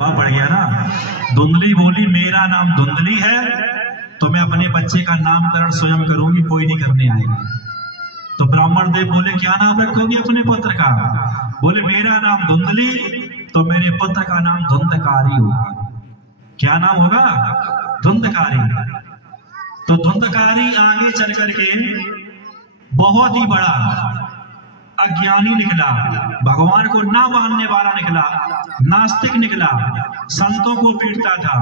पड़ गया ना। धुंधली बोली मेरा नाम धुंधली है तो मैं अपने बच्चे का नामकरण स्वयं करूंगी, कोई नहीं करने आएगा। तो ब्राह्मण देव बोले क्या नाम रखोगे अपने पुत्र का? बोले मेरा नाम धुंधली तो मेरे पुत्र का नाम धुंधकारी होगा। क्या नाम होगा? धुंधकारी। तो धुंधकारी आगे चल करके बहुत ही बड़ा अज्ञानी निकला, भगवान को ना मानने वाला निकला, नास्तिक निकला, संतों को पीटता था,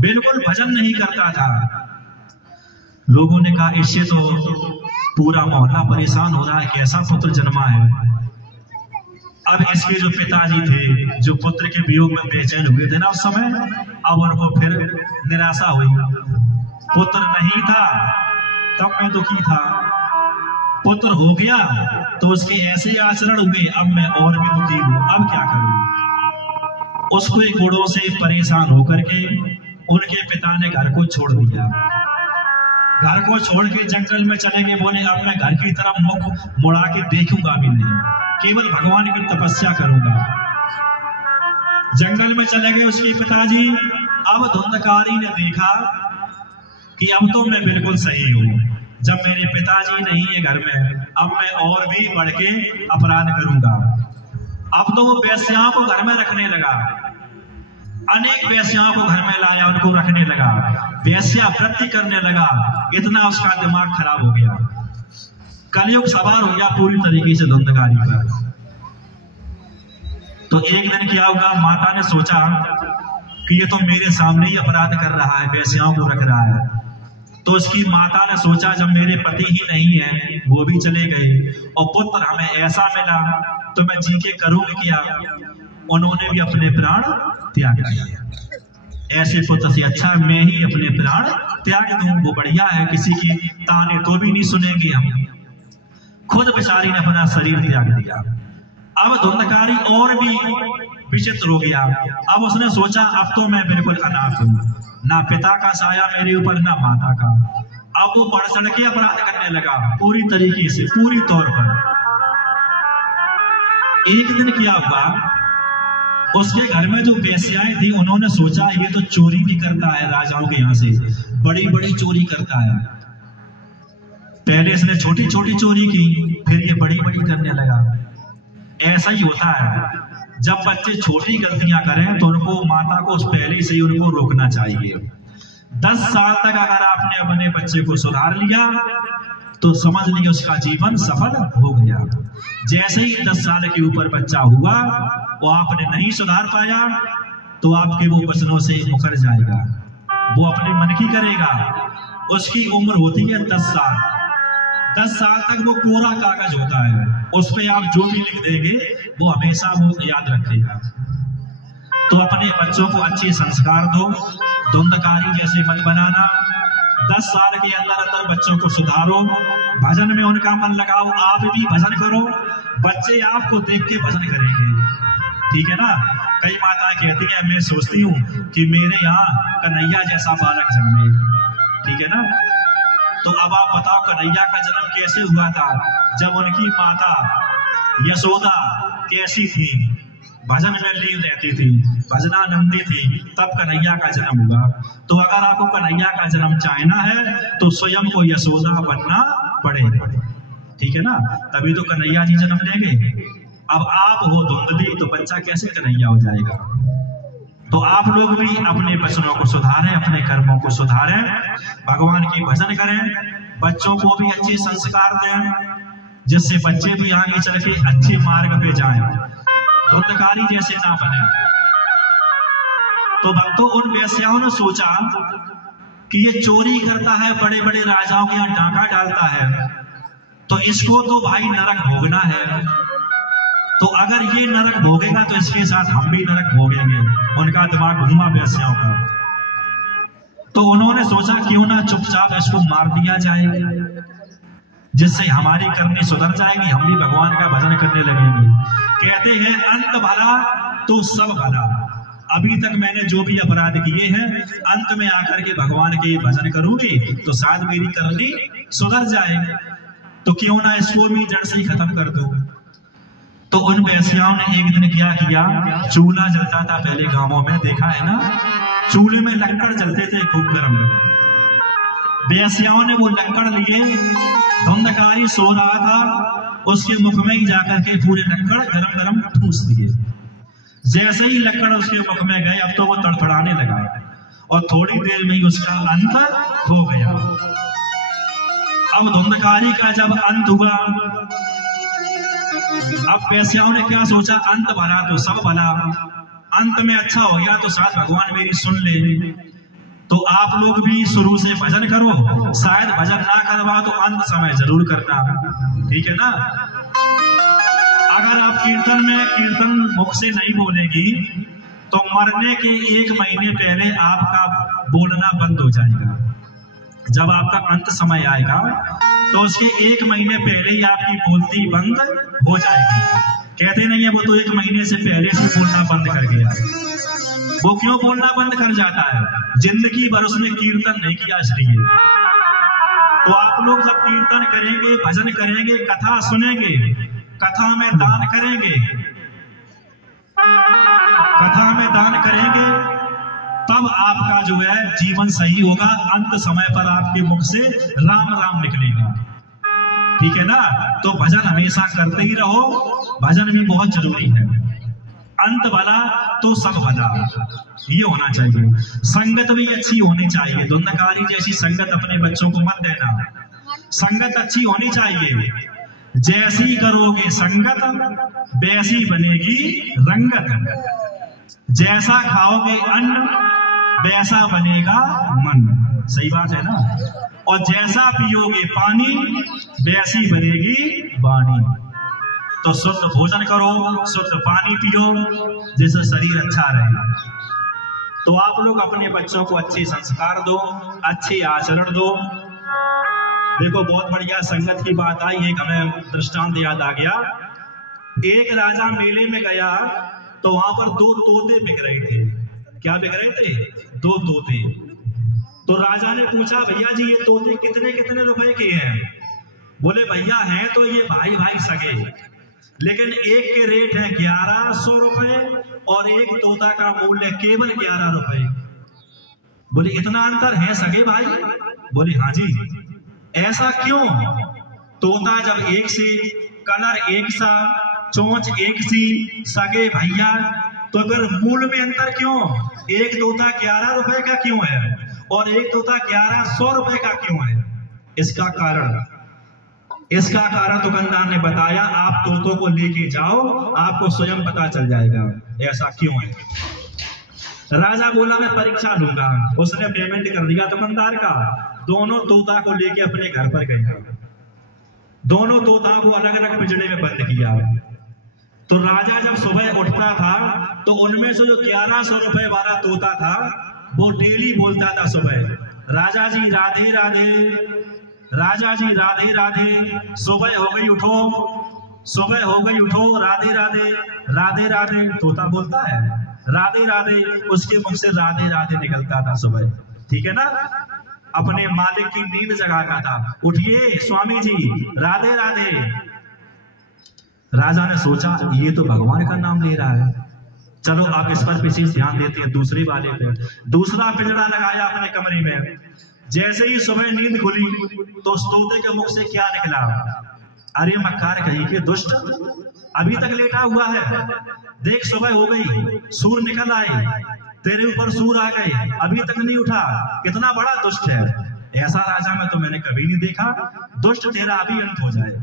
बिल्कुल भजन नहीं करता था। लोगों ने कहा इससे तो पूरा मोहल्ला परेशान हो रहा है, कैसा पुत्र जन्मा है। अब इसके जो पिताजी थे, जो पुत्र के वियोग में बेचैन हुए थे ना उस समय, अब उनको फिर निराशा हुई। पुत्र नहीं था तब मैं दुखी था, पुत्र हो गया तो उसके ऐसे आचरण हुए, अब मैं और भी दुखी हूं, अब क्या करूं। उसको गुणों से परेशान होकर के उनके पिता ने घर को छोड़ दिया। घर को छोड़ के जंगल में चले गए। बोले अब मैं घर की तरफ मुख मुड़ा के देखूंगा भी नहीं, केवल भगवान की तपस्या करूंगा। जंगल में चले गए उसके पिताजी। अब धुंधकारी ने देखा कि अब तो मैं बिल्कुल सही हूं, जब मेरे पिताजी नहीं है घर में, अब मैं और भी बढ़ के अपराध करूंगा। अब तो वो वेश्याओं को घर में रखने लगा, अनेक वेश्याओं को घर में लाया, उनको रखने लगा, वेश्या वृत्ति करने लगा। इतना उसका दिमाग खराब हो गया, कलयुग सवार हो गया पूरी तरीके से धुंधकारी पर। तो एक दिन क्या होगा, माता ने सोचा कि ये तो मेरे सामने ही अपराध कर रहा है, वेश्याओं को रख रहा है। तो उसकी माता ने सोचा जब मेरे पति ही नहीं है, वो भी चले गए और पुत्र हमें ऐसा मिला तो मैं जी के करूंगी क्या। उन्होंने भी अपने प्राण त्याग दिया। ऐसे पुत्र से अच्छा मैं ही अपने प्राण त्याग दूं, वो बढ़िया है, किसी की ताने तो भी नहीं सुनेंगे हम। खुद बेचारी ने अपना शरीर त्याग दिया। अब धुंधकारी और भी विचित्र हो गया। अब उसने सोचा अब तो मैं बिल्कुल अनाथ हूं, ना पिता का साया मेरे ऊपर ना माता का। अब वो बढ़ चढ़ के अपराध करने लगा पूरी तरीके से, पूरी तौर पर। एक दिन क्या हुआ, उसके घर में जो वेश्याएं थी उन्होंने सोचा ये तो चोरी भी करता है, राजाओं के यहाँ से बड़ी बड़ी चोरी करता है। पहले इसने छोटी छोटी चोरी की, फिर ये बड़ी बड़ी करने लगा। ऐसा ही होता है, जब बच्चे छोटी गलतियां करें तो उनको माता को पहले से ही उनको रोकना चाहिए। 10 साल तक अगर आपने अपने बच्चे को सुधार लिया तो समझ लीजिए उसका जीवन सफल हो गया। जैसे ही 10 साल के ऊपर बच्चा हुआ, वो आपने नहीं सुधार पाया तो आपके वो वचनों से मुकर जाएगा, वो अपने मन की करेगा। उसकी उम्र होती है 10 साल। 10 साल तक वो कोरा कागज होता है, उस पर आप जो भी लिख देंगे वो हमेशा वो याद रखेगा। तो अपने बच्चों को अच्छे संस्कार दो, धुंधकारी जैसे मन बनाना। 10 साल के अंदर अंदर बच्चों को सुधारो, भजन में उनका मन लगाओ, आप भी भजन करो, बच्चे आपको देख के भजन करेंगे। ठीक है ना। कई माताएं कहती हैं मैं सोचती हूँ कि मेरे यहाँ कन्हैया जैसा बालक जन्मे। ठीक है ना। तो अब आप बताओ कन्हैया का जन्म कैसे हुआ था? जब उनकी माता यशोदा कैसी थी, भजन में लीन रहती थी, भजनानंदी थी, तब कन्हैया का जन्म हुआ। तो अगर आपको कन्हैया का जन्म चाहना है तो स्वयं को यशोदा बनना पड़ेगा। ठीक है ना, तभी तो कन्हैया जी जन्म लेंगे। अब आप हो धुंधली तो बच्चा कैसे कन्हैया हो जाएगा। तो आप लोग भी अपने वचनों को सुधारें, अपने कर्मों को सुधारें, भगवान की भजन करें, बच्चों को भी अच्छे संस्कार दें, जिससे बच्चे भी आगे चल के अच्छे मार्ग पे जाएं, धुंधकारी जैसे ना बने। तो भक्तों, उन वेश्याओं ने सोचा कि ये चोरी करता है, बड़े बड़े राजाओं के यहाँ डाका डालता है, तो इसको तो भाई नरक भोगना है। तो अगर ये नरक भोगेगा तो इसके साथ हम भी नरक भोगेंगे। उनका दिमाग घूमा वेश्याओं का। तो उन्होंने सोचा क्यों ना चुपचाप इसको मार दिया जाए, जिससे हमारी करनी सुधर जाएगी, हम भी भगवान का भजन करने लगेंगे। कहते हैं अंत भला तो सब भला। अभी तक मैंने जो भी अपराध किए हैं, अंत में आकर के भगवान के भजन करूंगी तो शायद मेरी करनी सुधर जाए। तो क्यों ना इसको भी जड़ से ही खत्म कर दो। तो उन वेश्याओं ने एक दिन क्या किया, चूल्हा जलता था पहले गांवों में, देखा है ना, चूल्हे में लक्कड़ जलते थे खूब गरम। वेश्याओं ने वो लक्कड़ लिए, धुंधकारी सो रहा था, उसके मुख में ही जाकर के पूरे लक्कड़ गरम गरम ठूस दिए। जैसे ही लक्कड़ उसके मुख में गए, अब तो वो तड़फड़ाने लगा और थोड़ी देर में ही उसका अंत हो गया। अब धुंधकारी का जब अंत हुआ, अब वेश्याओं ने क्या सोचा, अंत भला तो सब भला, अंत में अच्छा हो गया तो शायद भगवान मेरी सुन ले। तो आप लोग भी शुरू से भजन करो, शायद भजन ना करवा तो अंत समय जरूर करना, ठीक है ना। अगर आप कीर्तन में कीर्तन मुख से नहीं बोलेगी तो मरने के 1 महीने पहले आपका बोलना बंद हो जाएगा। जब आपका अंत समय आएगा तो उसके 1 महीने पहले ही आपकी बोलती बंद हो जाएगी। कहते नहीं है वो तो 1 महीने से पहले से बोलना बंद कर गया। वो क्यों बोलना बंद कर जाता है, जिंदगी भर उसने कीर्तन नहीं किया इसलिए। तो आप लोग जब कीर्तन करेंगे, भजन करेंगे, कथा सुनेंगे, कथा में दान करेंगे, कथा में दान करेंगे, तब आपका जो है जीवन सही होगा। अंत समय पर आपके मुख से राम राम निकलेगा, ठीक है ना। तो भजन हमेशा करते ही रहो, भजन भी बहुत जरूरी है। अंत भला तो सब भला, ये होना चाहिए। संगत भी अच्छी होनी चाहिए, धुंधकारी जैसी संगत अपने बच्चों को मत देना। संगत अच्छी होनी चाहिए, जैसी करोगे संगत वैसी बनेगी रंगत, जैसा खाओगे अन्न वैसा बनेगा मन, सही बात है ना। और जैसा पियोगे पानी वैसी बनेगी वाणी। तो शुद्ध भोजन करो, शुद्ध पानी पियो, जिससे शरीर अच्छा रहे। तो आप लोग अपने बच्चों को अच्छे संस्कार दो, अच्छे आचरण दो। देखो बहुत बढ़िया संगत की बात आई, एक हमें दृष्टांत याद आ गया। एक राजा मेले में गया तो वहां पर 2 तोते बिक रहे थे। क्या बिक रहे थे? 2 तोते। तो राजा ने पूछा, भैया जी ये तोते कितने कितने रुपए के हैं? बोले भैया हैं तो ये भाई भाई सगे, लेकिन एक के रेट है 1100 रुपए और एक तोता का मूल्य केवल 11 रुपए। बोले इतना अंतर है सगे भाई? बोले हाँ जी। ऐसा क्यों? तोता जब एक सी, कलर एक सा, चोंच एक सी, सगे भैया, तो फिर मूल्य में अंतर क्यों? एक तोता 11 रुपए का क्यों है और एक तोता 1100 रुपए का क्यों है? इसका कारण दुकानदार ने बताया, आप तोतों को लेके जाओ, आपको स्वयं पता चल जाएगा ऐसा क्यों है। राजा बोला मैं परीक्षा लूंगा, उसने पेमेंट कर दिया दुकानदार का। दोनों तोता को लेके अपने घर पर गया, दोनों तोता को अलग अलग पिंजरे में बंद किया। तो राजा जब सुबह उठता था तो उनमें से जो 1100 रुपए वाला तोता था वो डेली बोलता था सुबह, राजा जी राधे राधे, राजा जी राधे राधे, सुबह हो गई उठो, सुबह हो गई उठो, राधे राधे, राधे राधे। तोता बोलता है राधे राधे, उसके मुख से राधे राधे निकलता था सुबह, ठीक है ना। अपने मालिक की नींद जगाता था, उठिए स्वामी जी राधे राधे। राजा ने सोचा ये तो भगवान का नाम ले रहा है, चलो आप इस पर विशेष ध्यान देते हैं। दूसरे वाले पे दूसरा पिंजरा लगाया अपने कमरे में। जैसे ही सुबह नींद खुली तो उस तोते के मुख से क्या निकला, अरे मक्कार कहीं के दुष्ट, अभी तक लेटा हुआ है, देख सुबह हो गई, सूर निकल आए, तेरे ऊपर सूर आ गए, अभी तक नहीं उठा, कितना बड़ा दुष्ट है। ऐसा राजा में तो मैंने कभी नहीं देखा, दुष्ट तेरा अभी अंत हो जाए।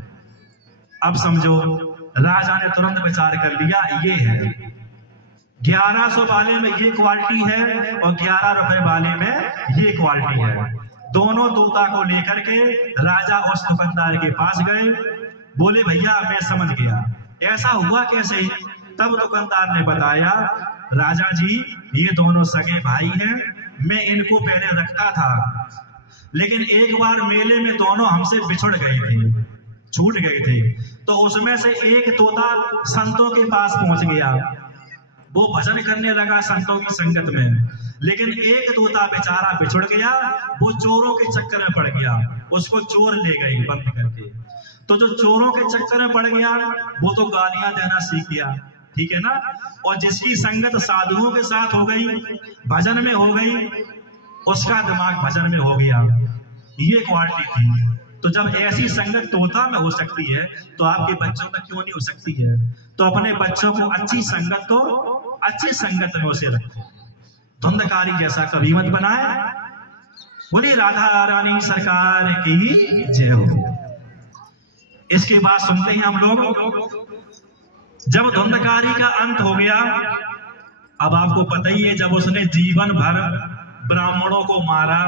अब समझो राजा ने तुरंत विचार कर लिया, ये है 1100 वाले में ये क्वालिटी है और 11 रुपए वाले में ये क्वालिटी है। दोनों तोता को लेकर के राजा उस दुकानदार के पास गए, बोले भैया मैं समझ गया, ऐसा हुआ कैसे? तब दुकानदार ने बताया, राजा जी ये दोनों सगे भाई हैं, मैं इनको पहले रखता था, लेकिन एक बार मेले में दोनों हमसे बिछुड़ गए थे, छूट गए थे, तो उसमें से एक तोता संतों के पास पहुंच गया वो भजन करने लगा संतों की संगत में। लेकिन एक तोता बेचारा बिछुड़ गया, वो चोरों के चक्कर में पड़ गया, उसको चोर ले गए बंद करके। तो जो चोरों के चक्कर में पड़ गया वो तो गालियां देना सीख गया, ठीक है ना। और जिसकी संगत साधुओं के साथ हो गई, भजन में हो गई, उसका दिमाग भजन में हो गया। ये क्वालिटी थी। तो जब ऐसी संगत तोता में हो सकती है तो आपके बच्चों में क्यों नहीं हो सकती है। तो अपने बच्चों को अच्छी संगत में उसे रखो, धुंधकारी जैसा कभी मत बनाए। बोलिए राधा रानी सरकार की जय हो। इसके बाद सुनते हैं हम लोग, जब धुंधकारी का अंत हो गया, अब आपको पता ही है, जब उसने जीवन भर ब्राह्मणों को मारा,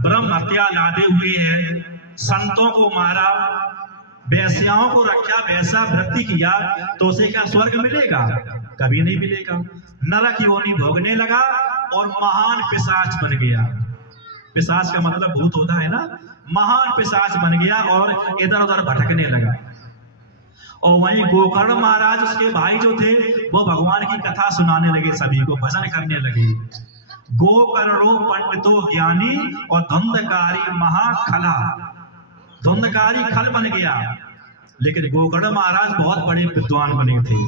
ब्रह्म हत्या लादे हुए है, संतों को मारा, वैश्याओं को रखा, वैसा वृत्ति किया, तो उसे क्या स्वर्ग मिलेगा? कभी नहीं मिलेगा। नरक योनि भोगने लगा और महान पिशाच बन गया। पिशाच का मतलब भूत होता है ना। महान पिशाच बन गया और इधर उधर भटकने लगा। और वहीं गोकर्ण महाराज, उसके भाई जो थे, वो भगवान की कथा सुनाने लगे, सभी को भजन करने लगे। गोकर्णो पंडितो ज्ञानी और धुंधकारी महाखला, धुंधकारी खल बन गया। लेकिन गोकर्ण महाराज बहुत बड़े विद्वान बने थे।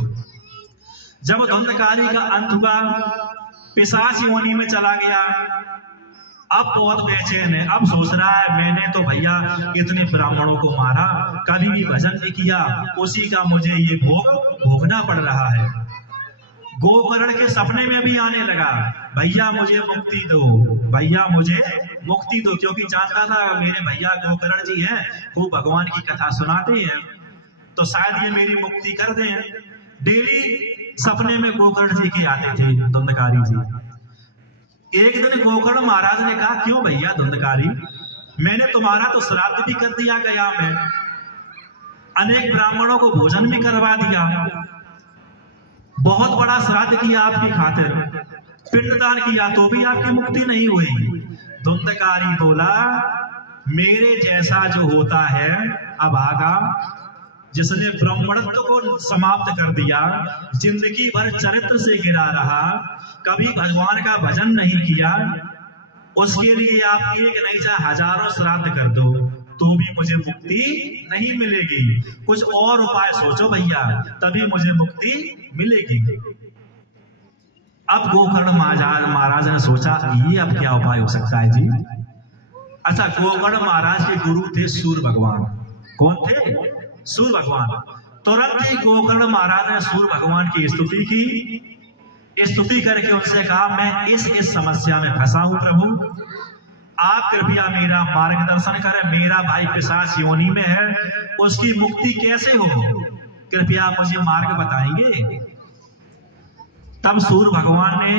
जब धुंधकारी का अंत हुआ, पिशाच योनि में चला गया। अब बहुत बेचैन है, अब सोच रहा है मैंने तो भैया इतने ब्राह्मणों को मारा, कभी भी भजन नहीं किया, उसी का मुझे ये भोगना पड़ रहा है। गोकर्ण के सपने में भी आने लगा, भैया मुझे मुक्ति दो, भैया मुझे मुक्ति दो, क्योंकि जानता था मेरे भैया गोकर्ण जी हैं, वो भगवान की कथा सुनाते हैं, तो शायद ये मेरी मुक्ति कर दें। डेली सपने में गोकर्ण जी के आते थे धुंधकारी जी। एक दिन गोकर्ण महाराज ने कहा, क्यों भैया धुंधकारी, मैंने तुम्हारा तो श्राद्ध भी कर दिया गया, मैं अनेक ब्राह्मणों को भोजन भी करवा दिया, बहुत बड़ा श्राद्ध किया आपकी खातिर, पिंडदान किया, तो भी आपकी मुक्ति नहीं हुई। धुंधकारी बोला, मेरे जैसा जो होता है अभागा, जिसने ब्राह्मणत्व को समाप्त कर दिया, जिंदगी भर चरित्र से गिरा रहा, कभी भगवान का भजन नहीं किया, उसके लिए आप एक नहीं चाहे हजारों श्राद्ध कर दो तो भी मुझे मुक्ति नहीं मिलेगी। कुछ और उपाय सोचो भैया, तभी मुझे मुक्ति मिलेगी। अब गोकर्ण महाराज ने सोचा, ये अब क्या उपाय हो सकता है जी। अच्छा, गोकर्ण महाराज के गुरु थे सूर्य भगवान। कौन थे? सूर्य भगवान। तुरंत ही गोकर्ण महाराज ने सूर्य भगवान की स्तुति की, स्तुति करके उनसे कहा, मैं इस समस्या में फंसा हूं प्रभु, आप कृपया मेरा मार्गदर्शन करें, मेरा भाई पिशाच योनि में है, उसकी मुक्ति कैसे हो, कृपया मुझे मार्ग बताएंगे। तब सूर्य भगवान ने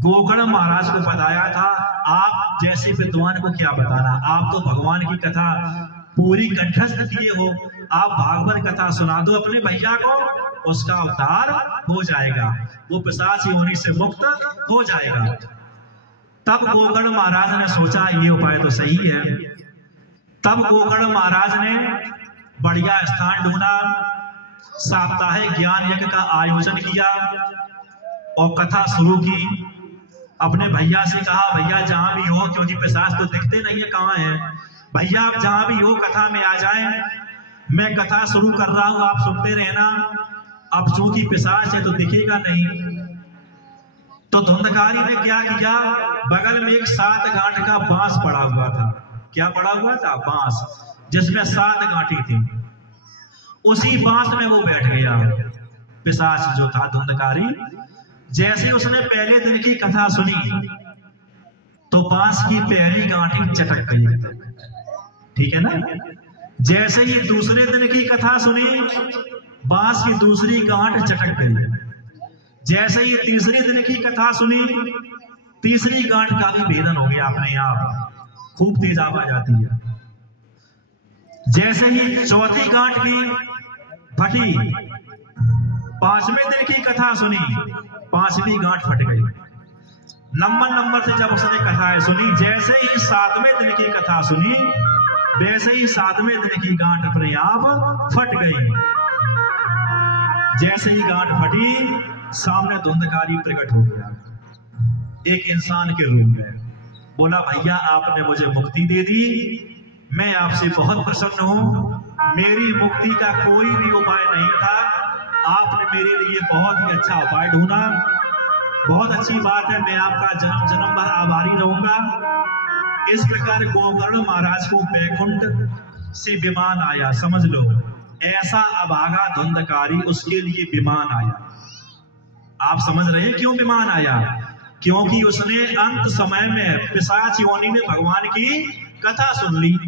गोकर्ण महाराज को बताया था, आप जैसे विद्वान को क्या बताना, आप तो भगवान की कथा पूरी कंठस्थ किए हो, आप भागवत कथा सुना दो अपने भैया को, उसका उद्धार हो जाएगा, वो पिशाच योनि से मुक्त हो जाएगा। तब गोकर्ण महाराज ने सोचा, ये उपाय तो सही है। तब गोकर्ण महाराज ने बढ़िया स्थान ढूंढा, साप्ताहिक ज्ञान यज्ञ का आयोजन किया और कथा शुरू की। अपने भैया से कहा, भैया जहां भी हो, क्योंकि पिशाच तो दिखते नहीं है कहाँ है, भैया आप जहां भी हो कथा में आ जाएं, मैं कथा शुरू कर रहा हूं, आप सुनते रहना। अब चूंकि पिशाच है तो दिखेगा नहीं। तो धुंधकारी ने क्या किया, बगल में एक 7 गांठ का बांस पड़ा हुआ था। क्या पड़ा हुआ था? बांस, जिसमें 7 गांठी थी। उसी बांस में वो बैठ गया, पिशाच जो था धुंधकारी। जैसे उसने पहले दिन की कथा सुनी तो बांस की पहली गांठी चटक गई, ठीक है ना। जैसे ही दूसरे दिन की कथा सुनी, बांस की दूसरी गांठ चटक गई। जैसे ही तीसरे दिन की कथा सुनी, तीसरी गांठ का भी भेदन हो गया अपने आप, खूब तेज आवाज आती है। जैसे ही चौथी गांठ की फटी, 5वें दिन की कथा सुनी, 5वीं गांठ फट गई। नंबर से जब उसने कथाएं सुनी, जैसे ही 7वें दिन की कथा सुनी, वैसे ही 7वें दिन की गांठ अपने आप फट गई। जैसे ही गांठ फटी, सामने धुंधकारी प्रकट हो गया एक इंसान के रूप में। बोला, भैया आपने मुझे मुक्ति दे दी, मैं आपसे बहुत प्रसन्न हूं। मेरी मुक्ति का कोई भी उपाय नहीं था, आपने मेरे लिए बहुत ही अच्छा उपाय ढूंढा। बहुत अच्छी बात है, मैं आपका जन्म जन्म भर आभारी रहूंगा। इस प्रकार गोकर्ण महाराज को बैकुंठ से विमान आया। समझ लो, ऐसा अभागा धुंधकारी उसके लिए विमान आया। आप समझ रहे हैं क्यों विमान आया? क्योंकि उसने अंत समय में पिशाच योनि में भगवान की कथा सुन ली।